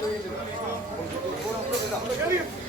Thank you.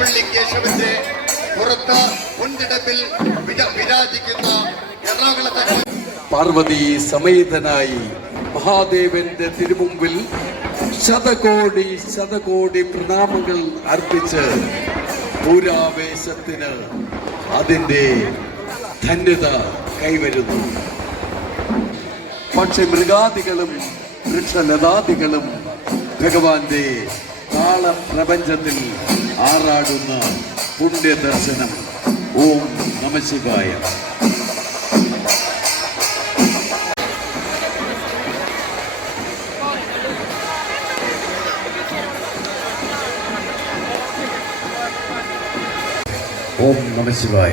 Puthuppally കേശവന്റെ പുറത്ത് മുൻതിടപ്പിൽ വിര- വിരാജിക്കുന്ന എറണാകുളത്തെ പാർവതി സമേതനായി മഹാദേവന്റെ തിരുമുമ്പിൽ ശതകോടി ശതകോടി പ്രണാമങ്ങൾ അർപ്പിച്ച് പൂരാവേശത്തിന് അതിന്റെ ധന്യത കൈവരുന്നു. പക്ഷെ മൃഗാദികളും വൃക്ഷലതാദികളും ഭഗവാന്റെ താള പ്രപഞ്ചത്തിൽ ആറാടുന്ന പുണ്യദർശനം. ഓം നമശിവായ ഓം നമശിവായ